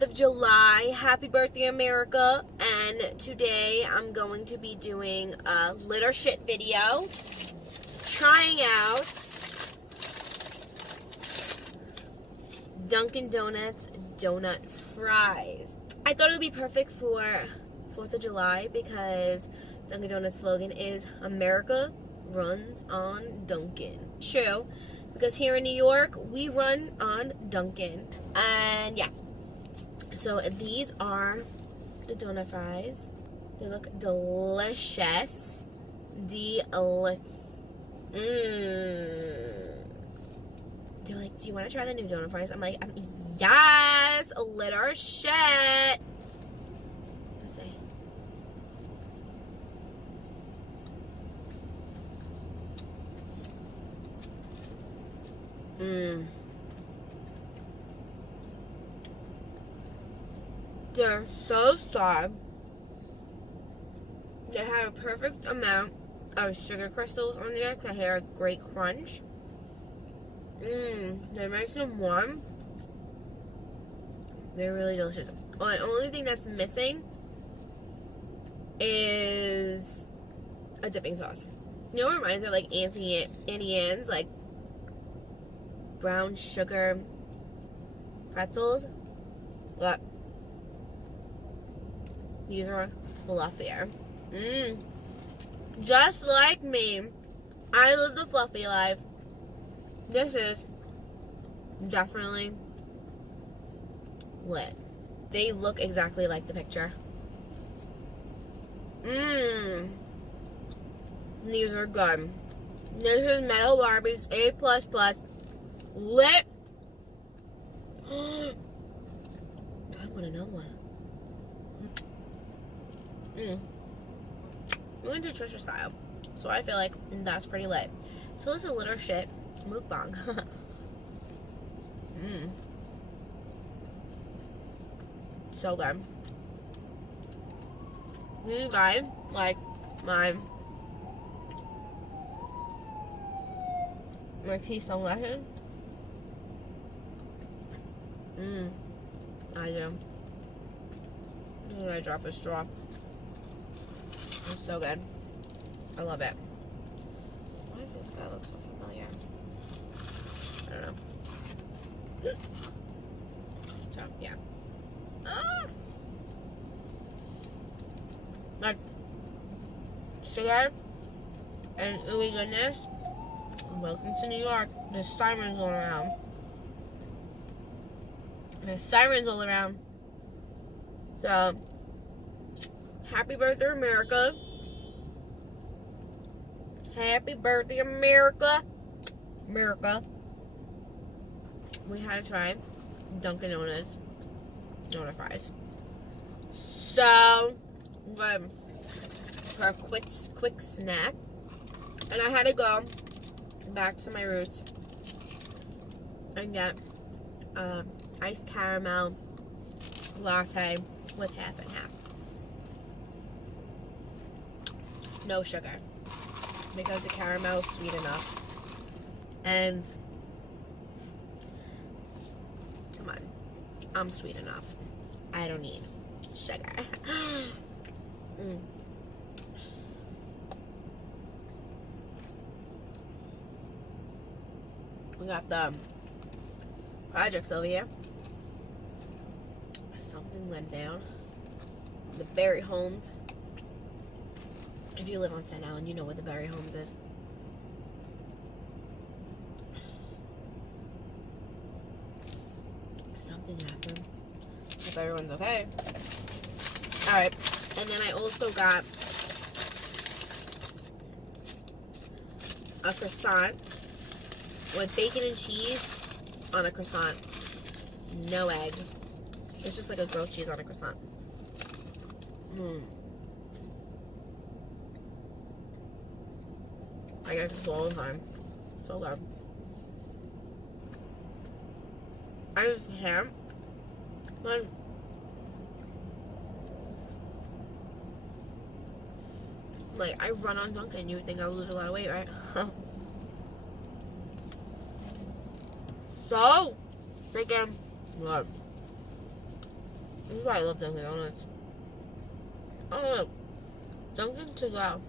4th of July. Happy birthday, America. And today I'm going to be doing a litter shit video. Trying out Dunkin Donuts donut fries. I thought it would be perfect for 4th of July because Dunkin Donuts slogan is America runs on Dunkin. True, because here in New York, we run on Dunkin. And yeah, so these are the donut fries. They look delicious. They're like, do you want to try the new donut fries? I'm like, yes, litter shit. Let's see. They're so soft. They have a perfect amount of sugar crystals on there because they have a great crunch. They're nice and warm. They're really delicious. Oh, the only thing that's missing is a dipping sauce. You know what reminds me of like Auntie Anne's, like brown sugar pretzels? Look. These are fluffier. Just like me. I live the fluffy life. This is definitely lit. They look exactly like the picture. These are good. This is METALBARBIE's A++. Lit. I want to know one. We're going to do Trisha style. So I feel like that's pretty lit. So this is litter shit mukbang. So good. You guys like my tea sunglasses? I do. I'm gonna drop a straw. It's so good. I love it. Why does this guy look so familiar? I don't know. So, yeah. Like, sugar and ooey goodness. Welcome to New York. There's sirens all around. There's sirens all around. So, happy birthday, America. Happy birthday, America. America. We had to try Dunkin Donuts donut fries. So, good for a quick snack. And I had to go back to my roots and get iced caramel latte with half and half. No sugar. Because the caramel is sweet enough. And come on. I'm sweet enough. I don't need sugar. We got the projects over here. Something went down. The Berry Homes. If you live on Staten Island, you know where the Berry Homes is. Something happened. Hope everyone's okay. Alright. And then I also got a croissant with bacon and cheese on a croissant. No egg. It's just like a grilled cheese on a croissant. I get this all the time. So good. I just ham. Like, I run on Dunkin', you would think I would lose a lot of weight, right? So, freaking good. This is why I love Dunkin Donuts. Oh, look. Dunkin to go.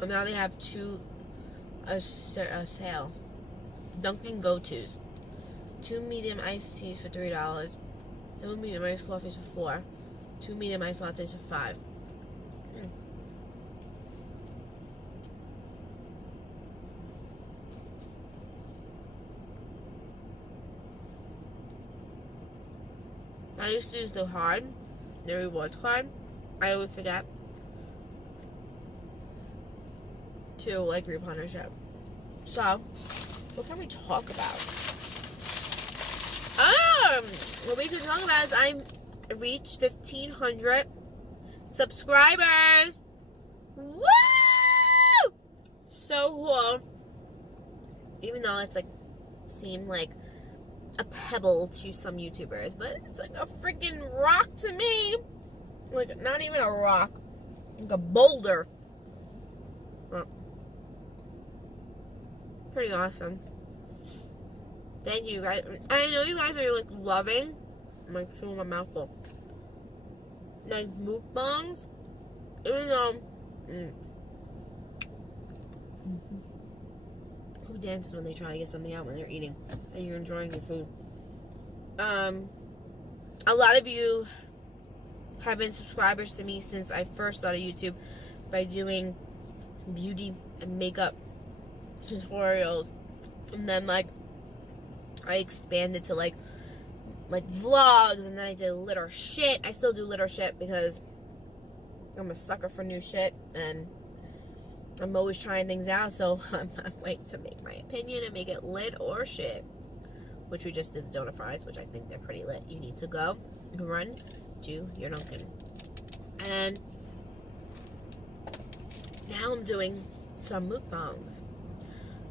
And now they have a sale. Dunkin' Go-Tos. 2 medium iced teas for $3. 2 medium iced coffees for $4. 2 medium iced lattes for $5. I used to use the rewards card. I always forget to like replenisher. So, what can we talk about? What we can talk about is I reached 1,500 subscribers. Woo! So cool. Even though it's like seemed like a pebble to some YouTubers, but it's like a freaking rock to me. Like, not even a rock, like a boulder. Pretty awesome. Thank you guys. I know you guys are like loving. I'm like chewing my mouth full. Like mukbangs, even though who dances when they try to get something out when they're eating and you're enjoying your food? A lot of you have been subscribers to me since I first started YouTube by doing beauty and makeup tutorials, and then like I expanded to like vlogs, and then I did litter shit. I still do litter shit because I'm a sucker for new shit and I'm always trying things out, so I'm waiting to make my opinion and make it lit or shit. Which we just did the donut fries, which I think they're pretty lit. You need to go and run to your Dunkin'. And now I'm doing some mukbangs.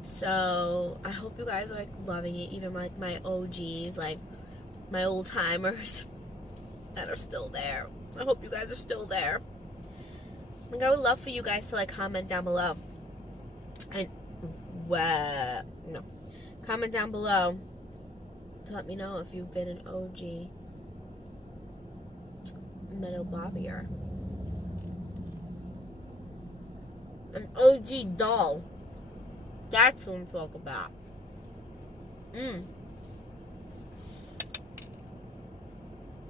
So I hope you guys are like loving it, even like my OGs, like my old timers that are still there. I hope you guys are still there. Like, I would love for you guys to like comment down below, and comment down below to let me know if you've been an OG METALBARBIer, an OG doll. That's what I'm talking about.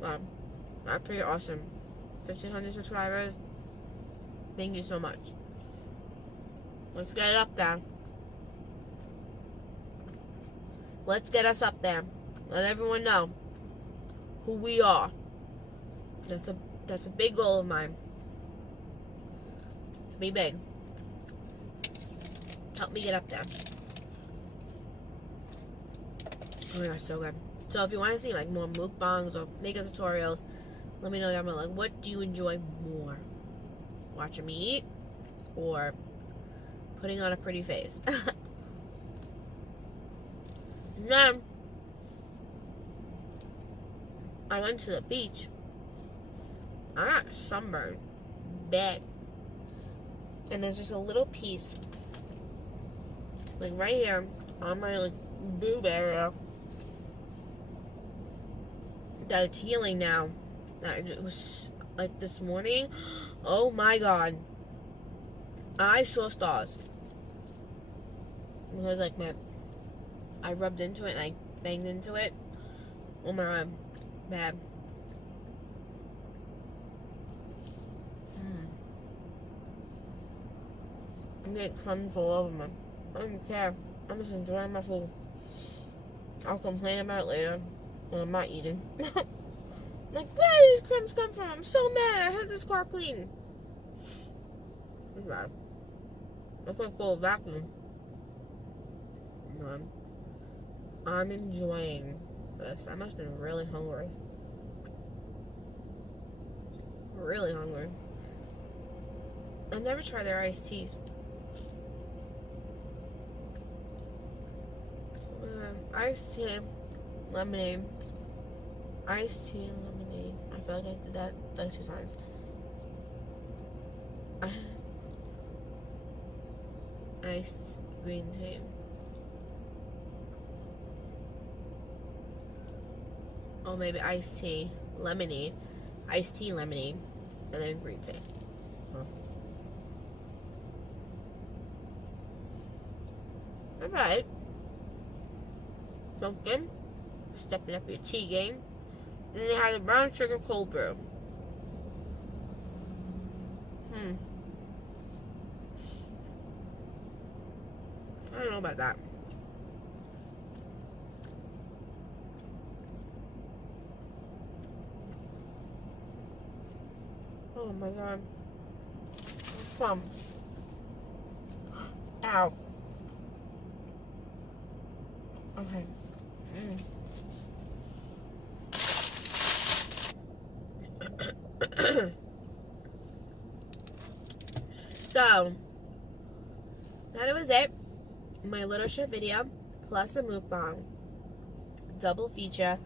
Wow, that's pretty awesome. 1,500 subscribers. Thank you so much. Let's get it up there. Let's get us up there. Let everyone know who we are. That's a big goal of mine. To be big. Help me get up there. Oh my gosh, so good. So if you want to see like more mukbangs or makeup tutorials, let me know down below. Like, what do you enjoy more? Watching me eat or putting on a pretty face? And then I went to the beach. I got sunburned bad. And there's just a little piece, like right here on my like boob area, that it's healing now. That it was like this morning. Oh my god, I saw stars because like I rubbed into it and I banged into it. Oh my god, bad. I'm getting crumbs all over me. I don't care. I'm just enjoying my food. I'll complain about it later when I'm not eating. Like, where do these crumbs come from? I'm so mad. I had this car clean. It's bad. That's like full of vacuum. I'm enjoying this. I must have been really hungry. Really hungry. I never tried their iced teas. Iced tea, lemonade. Iced tea, lemonade. I feel like I did that like 2 times. Iced green tea. or maybe iced tea, lemonade, iced tea, lemonade, and then green tea. Alright. Dunkin, stepping up your tea game. And they had a brown sugar cold brew. I don't know about that. Oh my god. Plum. Ow. Okay. So, that was it. My little short video plus a mukbang double feature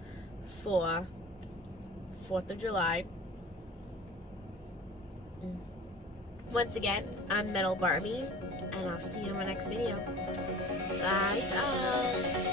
for 4th of July. Once again, I'm Metal Barbie, and I'll see you in my next video. Bye, dolls.